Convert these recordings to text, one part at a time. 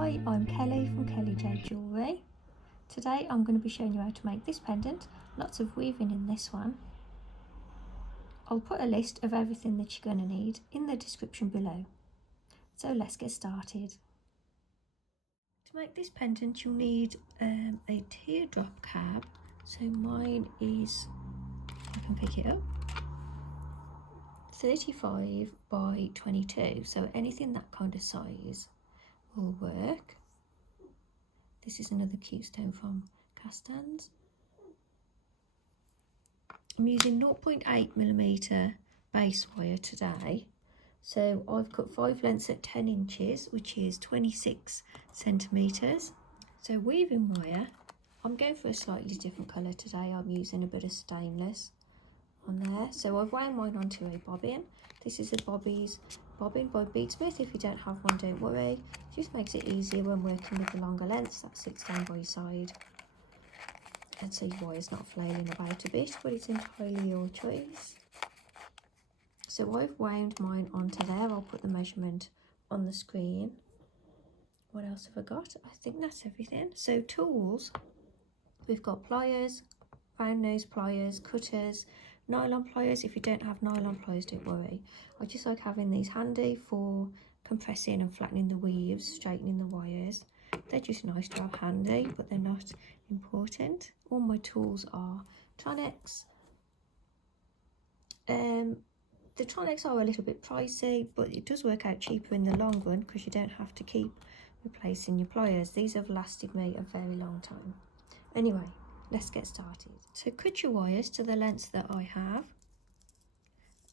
Hi, I'm Kelly from Jones Jewellery. Today I'm going to be showing you how to make this pendant. Lots of weaving in this one. I'll put a list of everything that you're going to need in the description below. So let's get started. To make this pendant you'll need a teardrop cab. So mine is, I can pick it up, 35 by 22. So anything that kind of size will work. This is another cute stone from Castans. I'm using 0.8mm base wire today. So I've cut 5 lengths at 10 inches, which is 26 centimetres. So weaving wire, I'm going for a slightly different colour today. I'm using a bit of stainless on there. So I've wound mine onto a bobbin. This is a Bobeeze bobbin by Beadsmith. If you don't have one, don't worry. It just makes it easier when working with the longer lengths. That sits down by your side. And so your wire's not flailing about a bit, but it's entirely your choice. So I've wound mine onto there. I'll put the measurement on the screen. What else have I got? I think that's everything. So tools, we've got pliers, round nose pliers, cutters, nylon pliers. If you don't have nylon pliers, don't worry. I just like having these handy for compressing and flattening the weaves, straightening the wires. They're just nice to have handy, but they're not important. All my tools are Tronex. The Tronex are a little bit pricey, but it does work out cheaper in the long run because you don't have to keep replacing your pliers. These have lasted me a very long time. Anyway, let's get started. So cut your wires to the lengths that I have,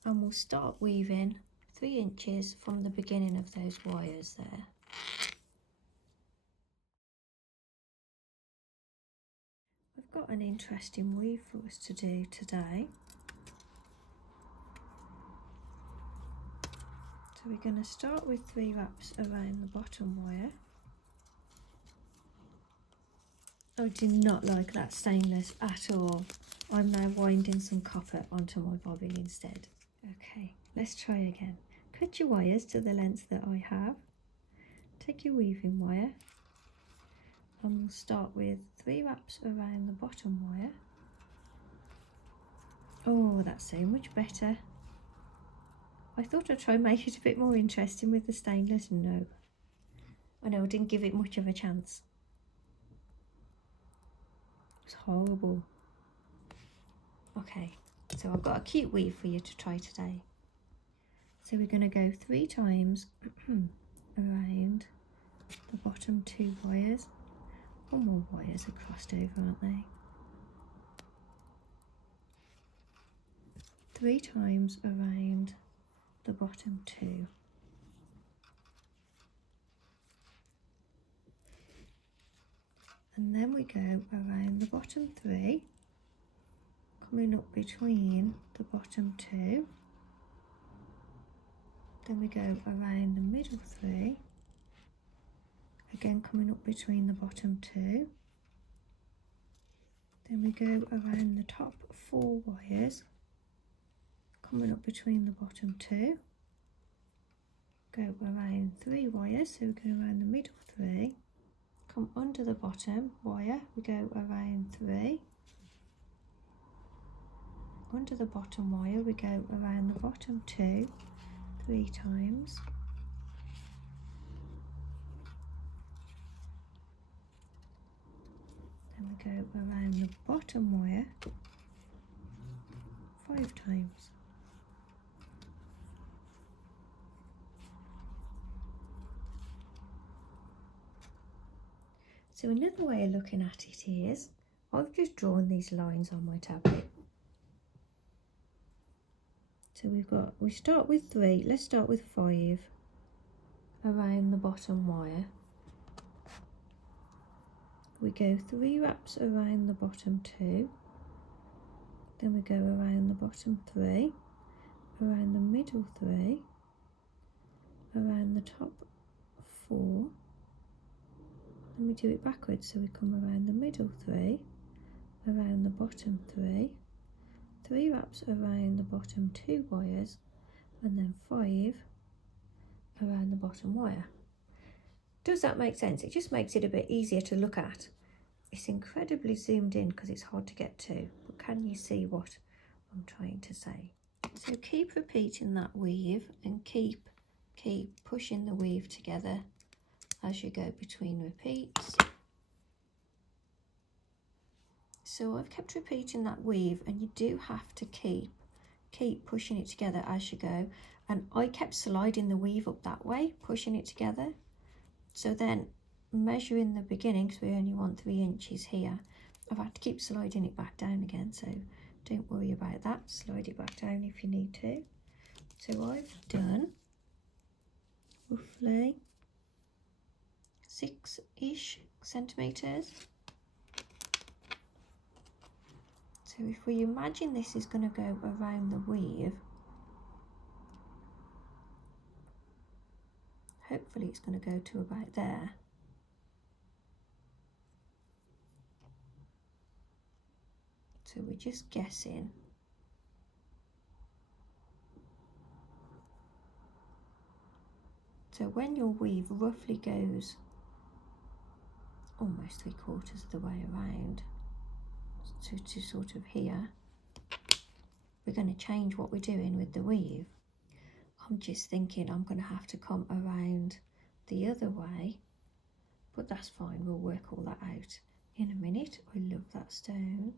and we'll start weaving 3 inches from the beginning of those wires there. I've got an interesting weave for us to do today. So we're going to start with 3 wraps around the bottom wire. I do not like that stainless at all. I'm now winding some copper onto my bobbin instead. Okay, let's try again. Cut your wires to the lengths that I have. Take your weaving wire and we'll start with 3 wraps around the bottom wire. Oh, that's so much better. I thought I'd try and make it a bit more interesting with the stainless. No, I know I didn't give it much of a chance. It's horrible. Okay, so I've got a cute weave for you to try today. So we're going to go 3 times around the bottom 2 wires. All more wires are crossed over, aren't they? 3 times around the bottom 2. And then we go around the bottom 3, coming up between the bottom 2. Then we go around the middle 3, again coming up between the bottom 2. Then we go around the top 4 wires, coming up between the bottom 2. Go around 3 wires, so we go around the middle 3. Come under the bottom wire, we go around 3. Under the bottom wire, we go around the bottom 2 3 times. Then we go around the bottom wire 5 times. So another way of looking at it is, I've just drawn these lines on my tablet. So we start with 3, let's start with 5 around the bottom wire. We go 3 wraps around the bottom 2. Then we go around the bottom 3, around the middle 3, around the top 4. And we do it backwards, so we come around the middle 3, around the bottom 3, 3 wraps around the bottom 2 wires, and then 5 around the bottom wire. Does that make sense? It just makes it a bit easier to look at. It's incredibly zoomed in because it's hard to get to, but can you see what I'm trying to say? So keep repeating that weave and keep pushing the weave together as you go between repeats. So I've kept repeating that weave, and you do have to keep pushing it together as you go. And I kept sliding the weave up that way, pushing it together. So then measuring the beginning, because we only want 3 inches here, I've had to keep sliding it back down again, so don't worry about that. Slide it back down if you need to. So I've done roughly 6-ish centimetres. So if we imagine this is going to go around the weave, hopefully it's going to go to about there. So we're just guessing. So when your weave roughly goes almost 3/4 of the way around to sort of here, we're going to change what we're doing with the weave. I'm just thinking I'm going to have to come around the other way, but that's fine, we'll work all that out in a minute. I love that stone.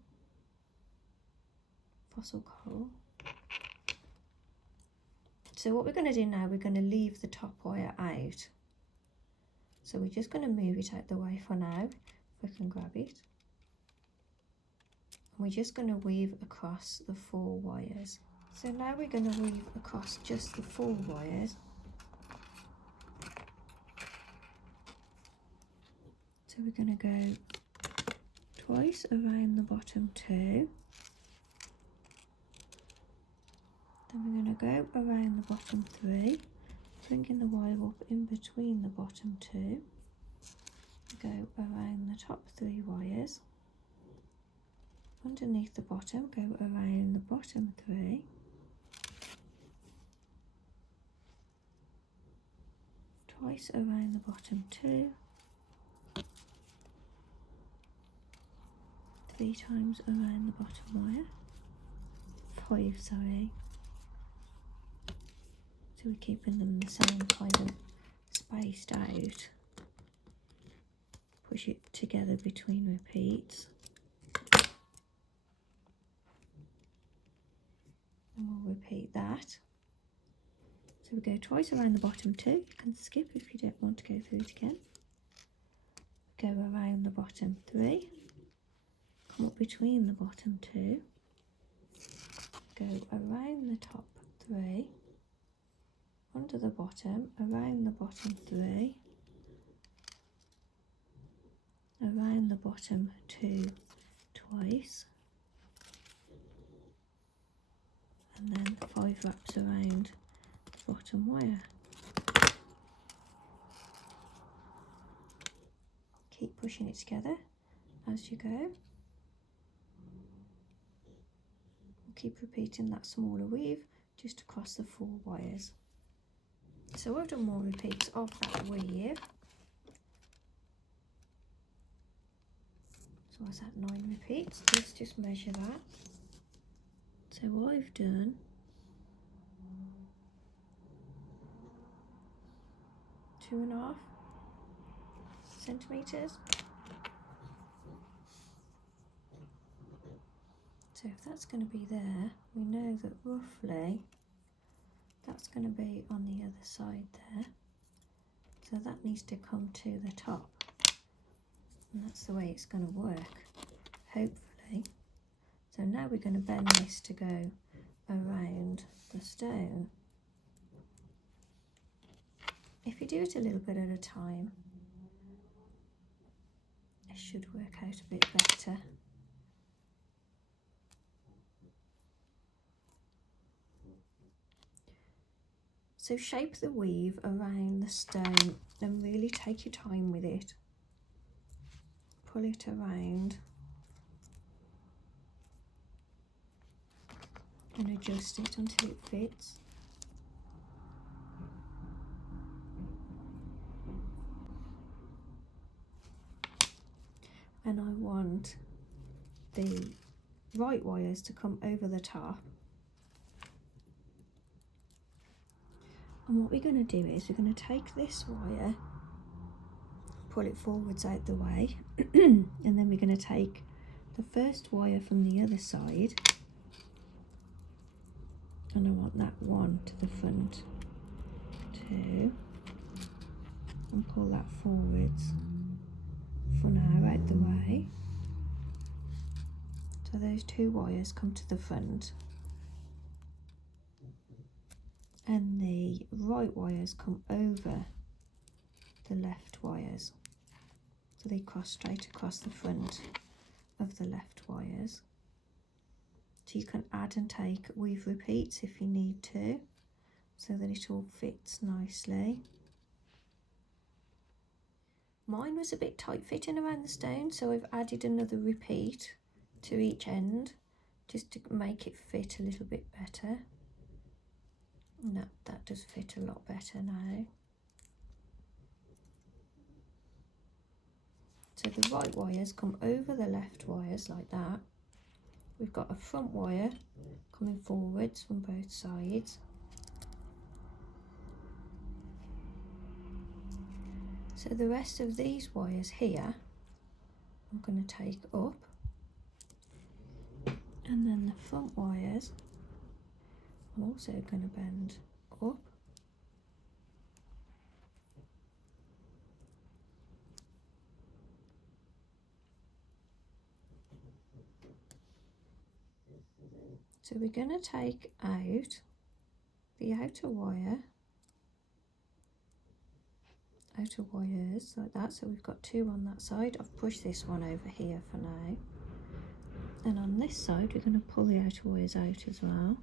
Fossil coral. So what we're going to do now, we're going to leave the top wire out. So we're just going to move it out the way for now, if I can grab it. And we're just going to weave across the 4 wires. So now we're going to weave across just the 4 wires. So we're going to go twice around the bottom 2. Then we're going to go around the bottom 3, bringing the wire up in between the bottom 2. Go around the top 3 wires. Underneath the bottom, go around the bottom 3. Twice around the bottom 2. 3 times around the bottom wire. 5, sorry. So we're keeping them the same kind of spaced out. Push it together between repeats. And we'll repeat that. So we go twice around the bottom 2. You can skip if you don't want to go through it again. Go around the bottom 3. Come up between the bottom 2. Go around the top 3. Under the bottom, around the bottom 3, around the bottom 2 twice, and then 5 wraps around the bottom wire. Keep pushing it together as you go. Keep repeating that smaller weave just across the 4 wires. So I've done more repeats of that weave. So I was at 9 repeats. Let's just measure that. So I've done 2.5 centimetres. So if that's going to be there, we know that roughly that's going to be on the other side there. So that needs to come to the top. And that's the way it's going to work, hopefully. So now we're going to bend this to go around the stone. If you do it a little bit at a time, it should work out a bit better. So shape the weave around the stone and really take your time with it. Pull it around and adjust it until it fits. and I want the right wires to come over the top. And what we're going to do is we're going to take this wire, pull it forwards out the way, and then we're going to take the first wire from the other side, and I want that one to the front, 2, and pull that forwards for now out the way. So those 2 wires come to the front, and the right wires come over the left wires. So they cross straight across the front of the left wires. So you can add and take weave repeats if you need to, so that it all fits nicely. Mine was a bit tight fitting around the stone, so I've added another repeat to each end just to make it fit a little bit better. No, that does fit a lot better now. So the right wires come over the left wires like that. We've got a front wire coming forwards from both sides. So the rest of these wires here, I'm going to take up, and then the front wires I'm also going to bend up. So we're going to take out the outer wires like that. So we've got 2 on that side. I've pushed this one over here for now. And on this side, we're going to pull the outer wires out as well.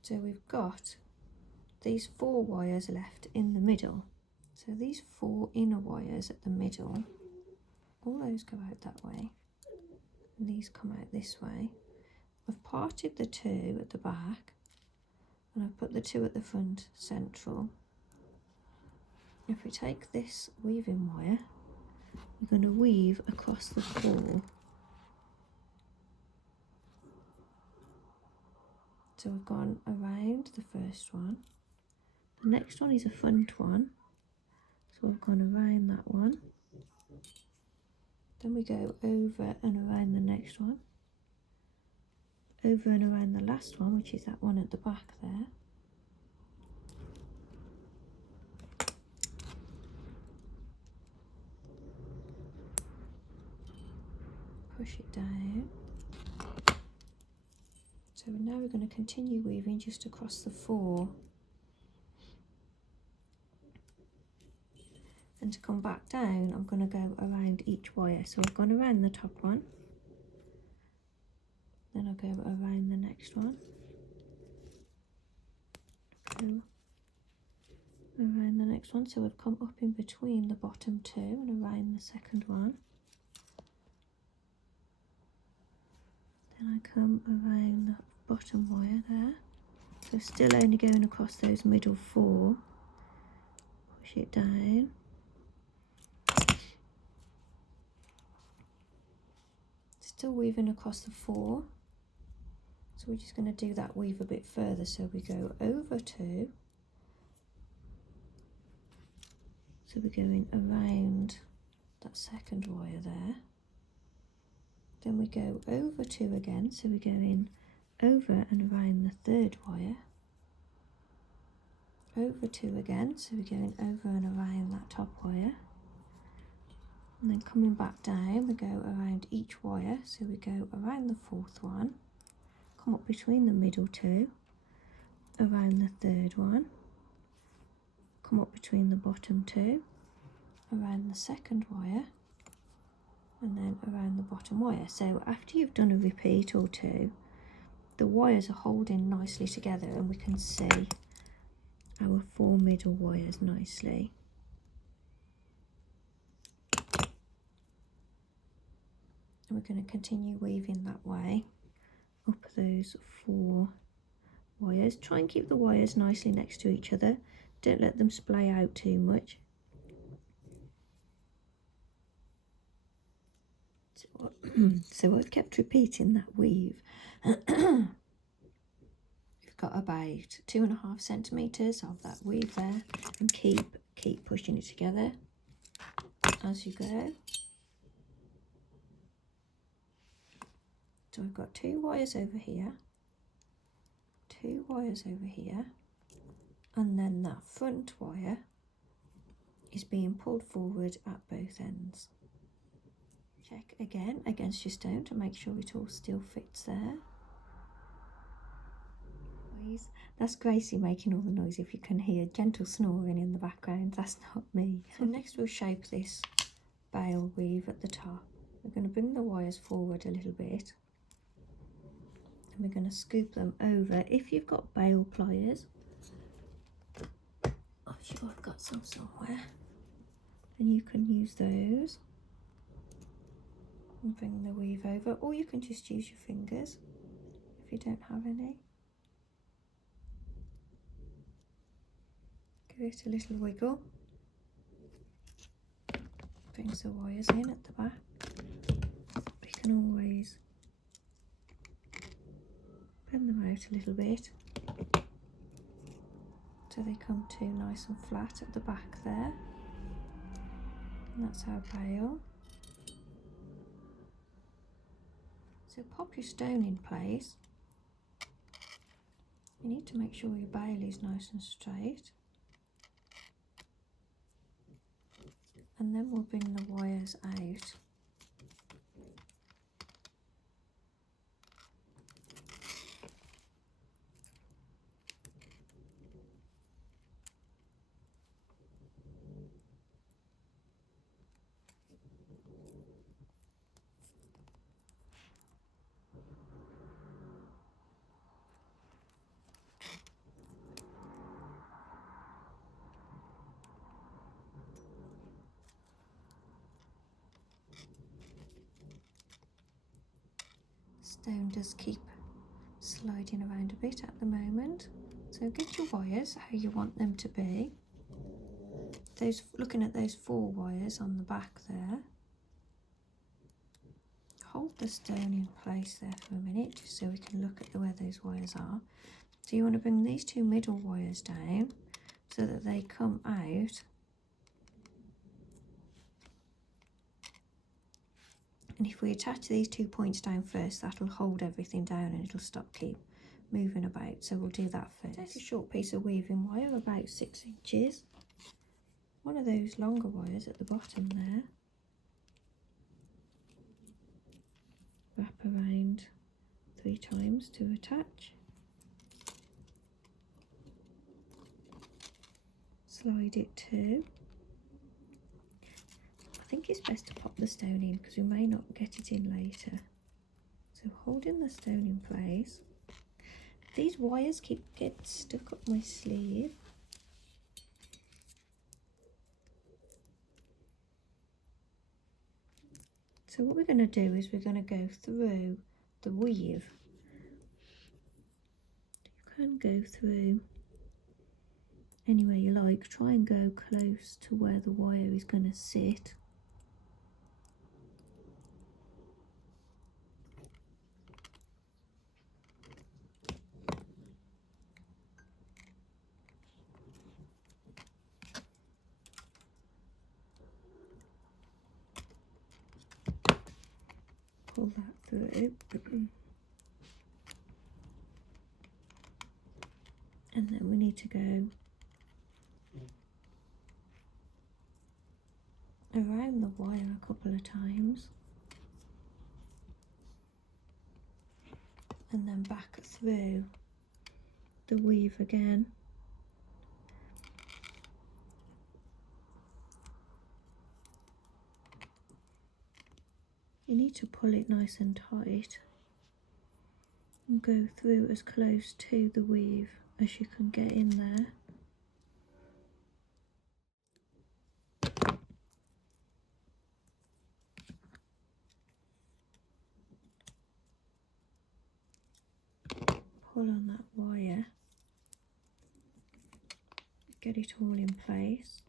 So we've got these 4 wires left in the middle. So these 4 inner wires at the middle, all those go out that way, and these come out this way. I've parted the 2 at the back, and I've put the 2 at the front central. If we take this weaving wire, we're going to weave across the 4. So I've gone around the first one. The next one is a front one, so I've gone around that one. Then we go over and around the next one, over and around the last one, which is that one at the back there. Push it down. So now we're going to continue weaving just across the 4. And to come back down, I'm going to go around each wire. So I've gone around the top one, then I'll go around the next one, go around the next one. So I've come up in between the bottom 2 and around the second one. Then I come around the bottom wire there. So still only going across those middle 4. Push it down. Still weaving across the 4. So we're just going to do that weave a bit further. So we go over 2. So we're going around that second wire there. Then we go over 2 again. So we're going over and around the 3rd wire. Over 2 again. So we're going over and around that top wire. And then coming back down, we go around each wire. So we go around the 4th one, come up between the middle 2, around the 3rd one, come up between the bottom 2, around the 2nd wire, and then around the bottom wire. So after you've done a repeat or 2, the wires are holding nicely together, and we can see our 4 middle wires nicely. And we're going to continue weaving that way. up those 4 wires. Try and keep the wires nicely next to each other. Don't let them splay out too much. So I've kept repeating that weave. We've got about 2.5 centimetres of that weave there, and keep pushing it together as you go. So I've got 2 wires over here, 2 wires over here, and then that front wire is being pulled forward at both ends. Check again against your stone to make sure it all still fits there. That's Gracie making all the noise. If you can hear gentle snoring in the background, that's not me. So next we'll shape this bail weave at the top. We're going to bring the wires forward a little bit, and we're going to scoop them over. If you've got bail pliers, I'm sure I've got some somewhere, then you can use those and bring the weave over, or you can just use your fingers if you don't have any. Give it a little wiggle. Brings the wires in at the back. We can always bend them out a little bit so they come to nice and flat at the back there. And that's our bail. So pop your stone in place. You need to make sure your bail is nice and straight. And then we'll bring the wires out. Stone does keep sliding around a bit at the moment, so get your wires how you want them to be. Looking at those 4 wires on the back there, hold the stone in place there for a minute just so we can look at where those wires are. So you want to bring these 2 middle wires down so that they come out. And if we attach these 2 points down first, that'll hold everything down and it'll keep moving about. So we'll do that first. Take a short piece of weaving wire, about 6 inches. One of those longer wires at the bottom there. Wrap around 3 times to attach. Slide it to. I think it's best to pop the stone in because we may not get it in later. So holding the stone in place. These wires get stuck up my sleeve. So what we're going to do is we're going to go through the weave. You can go through anywhere you like. Try and go close to where the wire is going to sit. Pull that through. And then we need to go around the wire a couple of times. And then back through the weave again. You need to pull it nice and tight and go through as close to the weave as you can get in there. pull on that wire, get it all in place,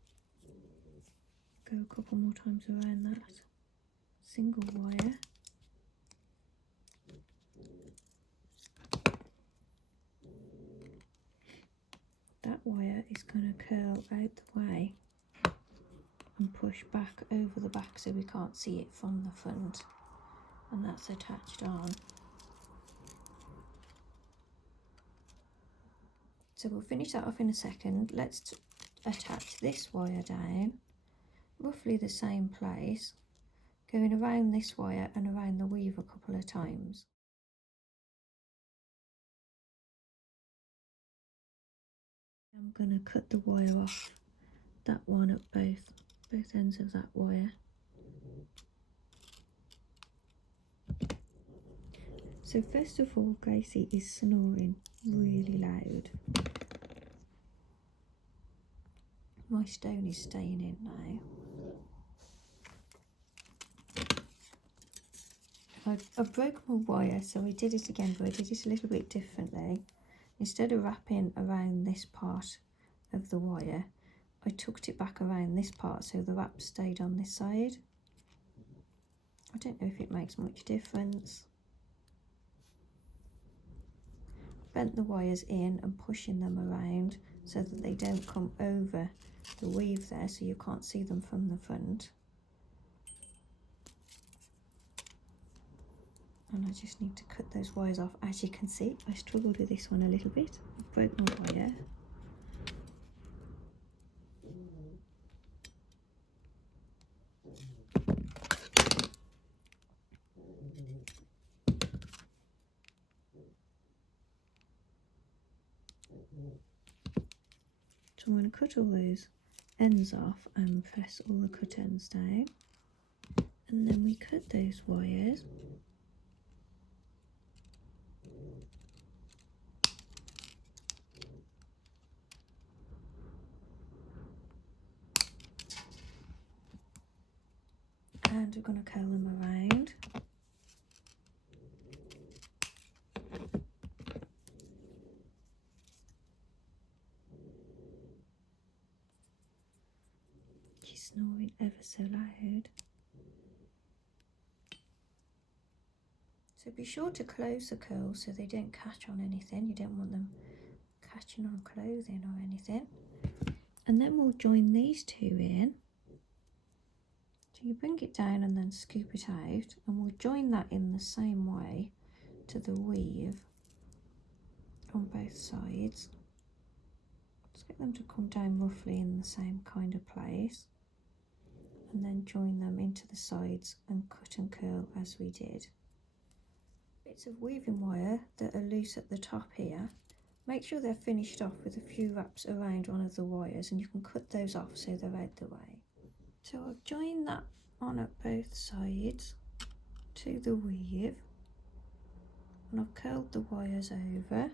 go a couple more times around that single wire. That wire is going to curl out the way and push back over the back so we can't see it from the front, and that's attached on. So we'll finish that off in a second. Let's attach this wire down, roughly the same place, going around this wire and around the weave a couple of times. I'm going to cut the wire off, that one at both ends of that wire. So first of all, Gracie is snoring really loud. My stone is staying in now. I broke my wire, so I did it again, but I did it a little bit differently. Instead of wrapping around this part of the wire, I tucked it back around this part so the wrap stayed on this side. I don't know if it makes much difference. Bent the wires in and pushing them around so that they don't come over the weave there, so you can't see them from the front. And I just need to cut those wires off. As you can see, I struggled with this one a little bit. I broke my wire. So I'm going to cut all those ends off and press all the cut ends down. And then we cut those wires. And we're going to curl them around. She's snoring ever so loud. So be sure to close the curls so they don't catch on anything. You don't want them catching on clothing or anything. And then we'll join these two in. So you bring it down and then scoop it out, and we'll join that in the same way to the weave on both sides. Just get them to come down roughly in the same kind of place, and then join them into the sides and cut and curl as we did. Bits of weaving wire that are loose at the top here, make sure they're finished off with a few wraps around one of the wires, and you can cut those off so they're out the way. So I've joined that on at both sides to the weave, and I've curled the wires over.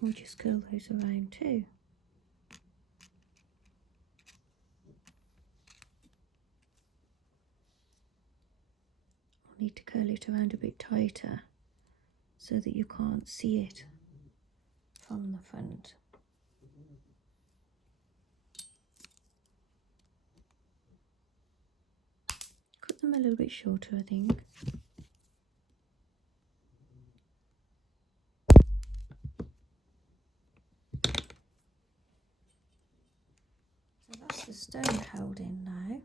We'll just curl those around too. I'll need to curl it around a bit tighter so that you can't see it from the front. Cut them a little bit shorter, I think. So that's the stone held in now.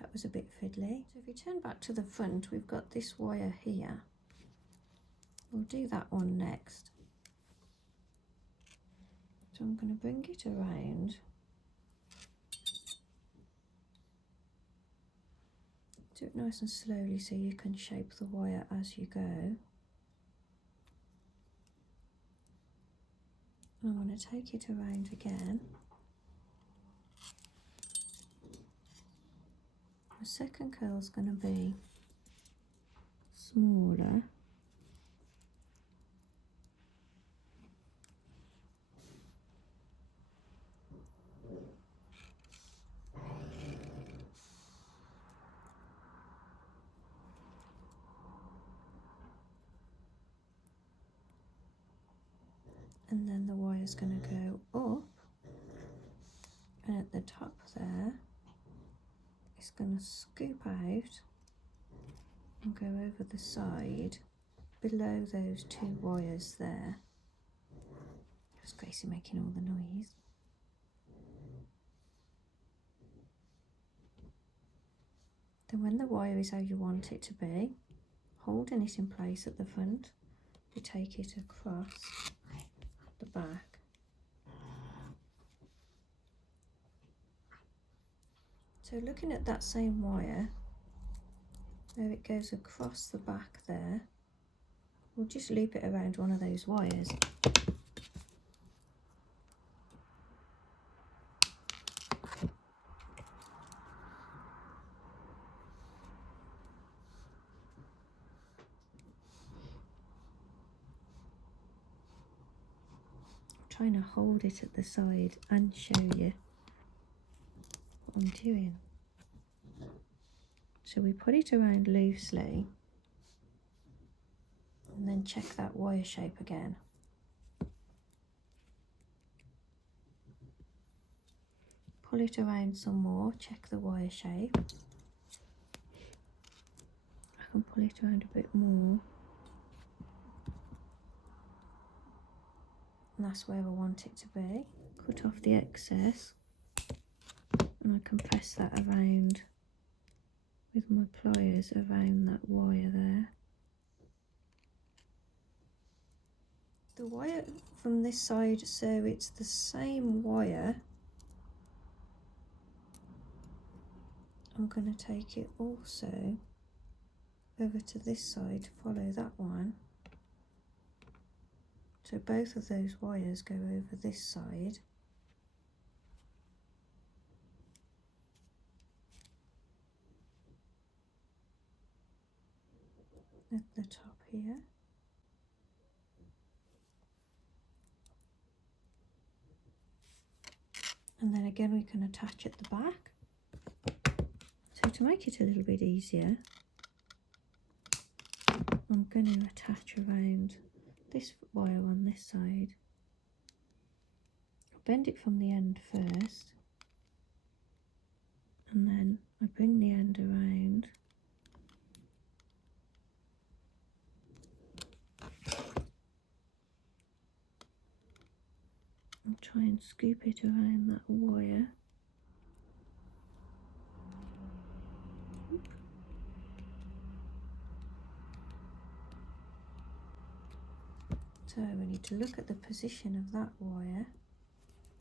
That was a bit fiddly. So if you turn back to the front, we've got this wire here. We'll do that one next. So I'm going to bring it around. Do it nice and slowly so you can shape the wire as you go. And I'm going to take it around again. The second curl is going to be smaller. and then the wire's going to go up, and at the top there it's going to scoop out and go over the side below those two wires there. That's Gracie making all the noise. Then when the wire is how you want it to be, holding it in place at the front, you take it across the back. So looking at that same wire, there it goes across the back there, we'll just loop it around one of those wires. I'm trying to hold it at the side and show you what I'm doing. So we put it around loosely and then check that wire shape again. Pull it around some more, check the wire shape. I can pull it around a bit more. And that's where I want it to be. Cut off the excess and I can press that around with my pliers around that wire there. The wire from this side, so it's the same wire. I'm going to take it also over to this side, follow that one. So both of those wires go over this side. At the top here. And then again we can attach at the back. So to make it a little bit easier, I'm going to attach around this wire on this side. I'll bend it from the end first, and then I bring the end around. And try and scoop it around that wire. So we need to look at the position of that wire.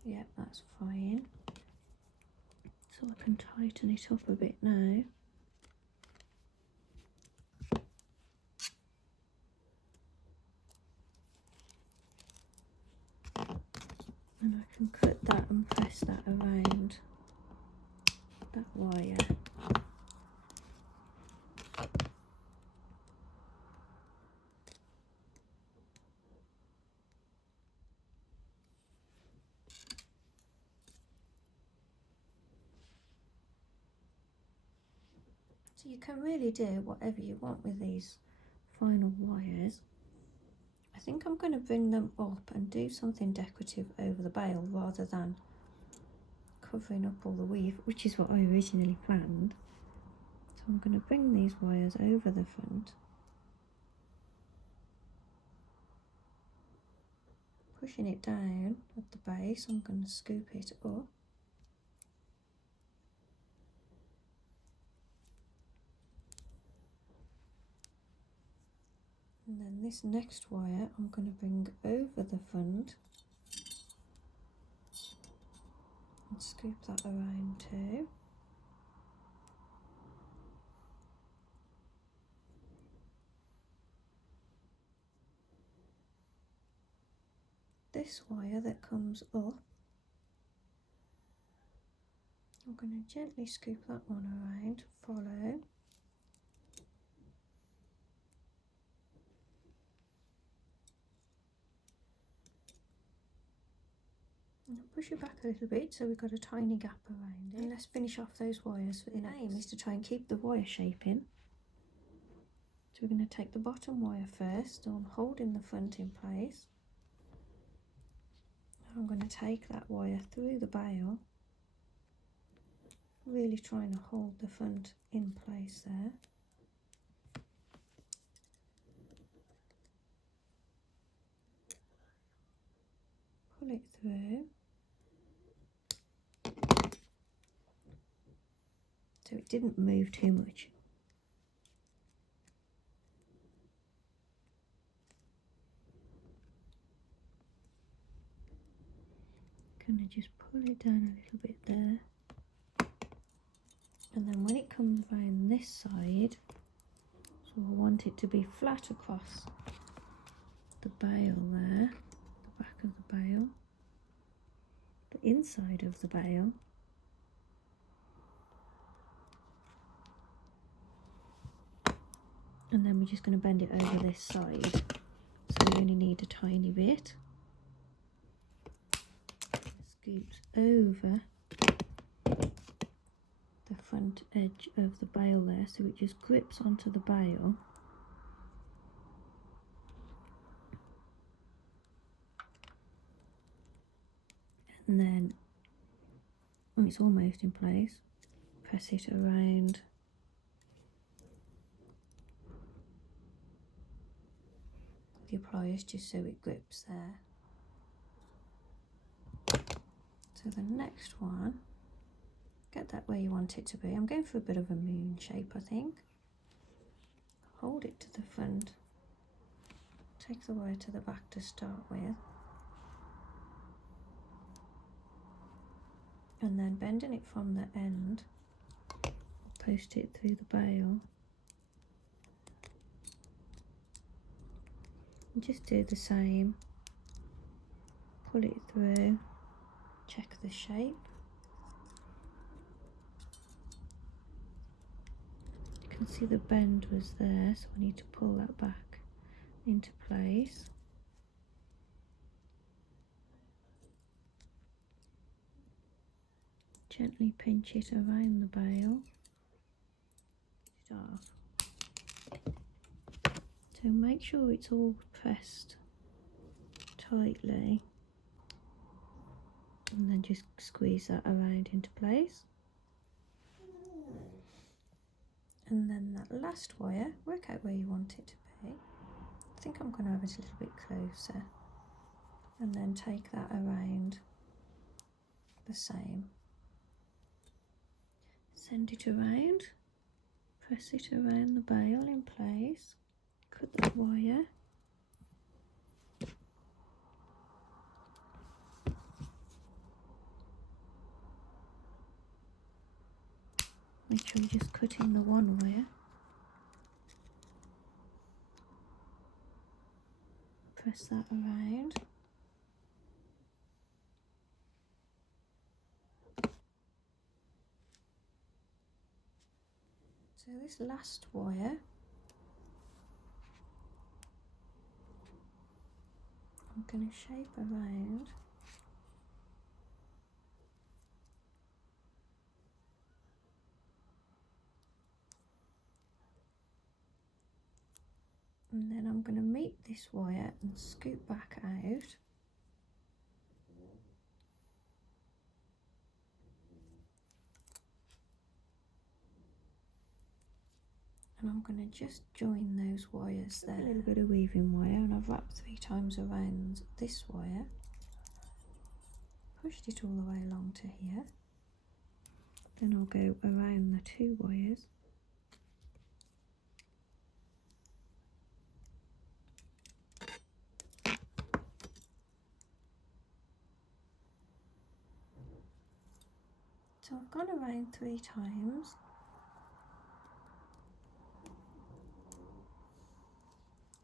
Yep, that's fine. So I can tighten it up a bit now. And I can cut that and press that around that wire. So you can really do whatever you want with these final wires. I think I'm going to bring them up and do something decorative over the bail rather than covering up all the weave, which is what I originally planned. So I'm going to bring these wires over the front, pushing it down at the base. I'm going to scoop it up. And then this next wire I'm going to bring over the front and scoop that around too. This wire that comes up, I'm going to gently scoop that one around, follow. And push it back a little bit so we've got a tiny gap around it. And let's finish off those wires. The aim is to try and keep the wire shape in. So we're going to take the bottom wire first, so I'm holding the front in place. I'm going to take that wire through the bail, really trying to hold the front in place there. Pull it through. So it didn't move too much. Gonna just pull it down a little bit there. And then when it comes round this side, so I want it to be flat across the bail there, the back of the bail, the inside of the bail. And then we're just going to bend it over this side. So we only need a tiny bit. Scoops over the front edge of the bail there, so it just grips onto the bail. And then when it's almost in place, press it around with your pliers just so it grips there. So the next one, get that where you want it to be. I'm going for a bit of a moon shape, I think. Hold it to the front, take the wire to the back to start with, and then bending it from the end, post it through the bail. And just do the same, pull it through, check the shape. You can see the bend was there, so I need to pull that back into place. Gently pinch it around the bail. Off. So make sure it's all pressed tightly, and then just squeeze that around into place. And then that last wire, work out where you want it to be. I think I'm going to have it a little bit closer, and then take that around the same. Send it around, press it around the bail in place, cut that wire. Make sure you're just cutting the one wire. Press that around. So this last wire, I'm going to shape around. And then I'm going to meet this wire and scoop back out. And I'm going to just join those wires there. A little bit of weaving wire, and I've wrapped 3 times around this wire. Pushed it all the way along to here. Then I'll go around the 2 wires. So I've gone around 3 times.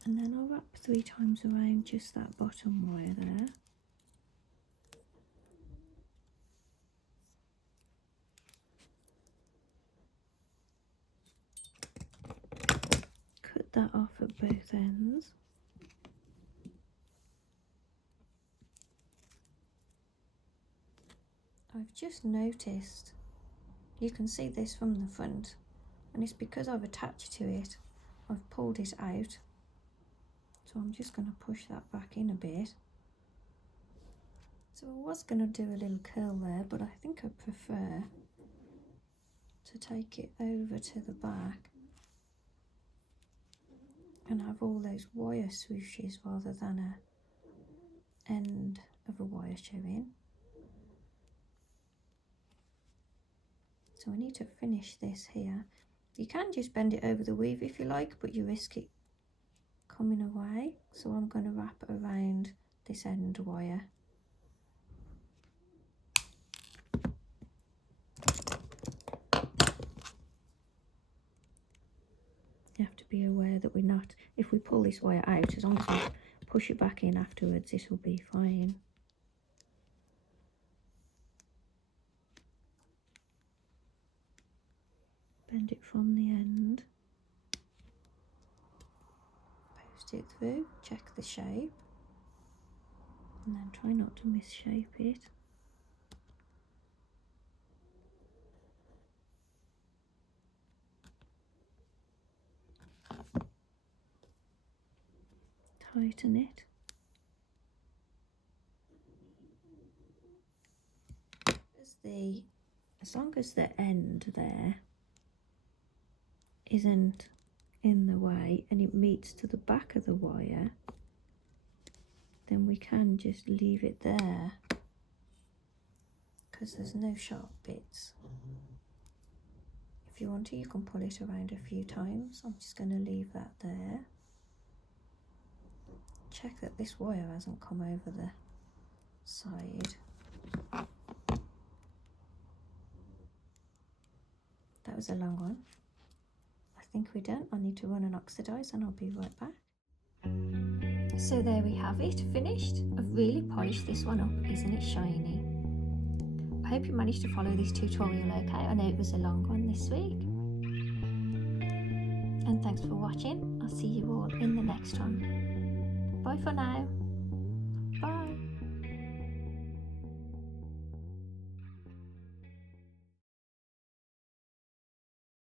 And then I'll wrap 3 times around just that bottom wire there. Cut that off at both ends. I've just noticed, you can see this from the front, and it's because I've attached to it, I've pulled it out. So I'm just going to push that back in a bit. So I was going to do a little curl there, but I think I prefer to take it over to the back and have all those wire swooshes rather than a end of a wire showing. So I need to finish this here. You can just bend it over the weave if you like, but you risk it coming away. So I'm going to wrap around this end wire. You have to be aware that we're not, if we pull this wire out, as long as we push it back in afterwards, this will be fine. Bend it from the end, post it through, check the shape, and then try not to misshape it. Tighten it. As long as the end there isn't in the way and it meets to the back of the wire, then we can just leave it there because there's no sharp bits. If you want to, you can pull it around a few times. I'm just going to leave that there. Check that this wire hasn't come over the side. That was a long one. I think we're done. I need to run and oxidise and I'll be right back. So there we have it, finished. I've really polished this one up, isn't it shiny? I hope you managed to follow this tutorial okay. I know it was a long one this week. And thanks for watching. I'll see you all in the next one. Bye for now.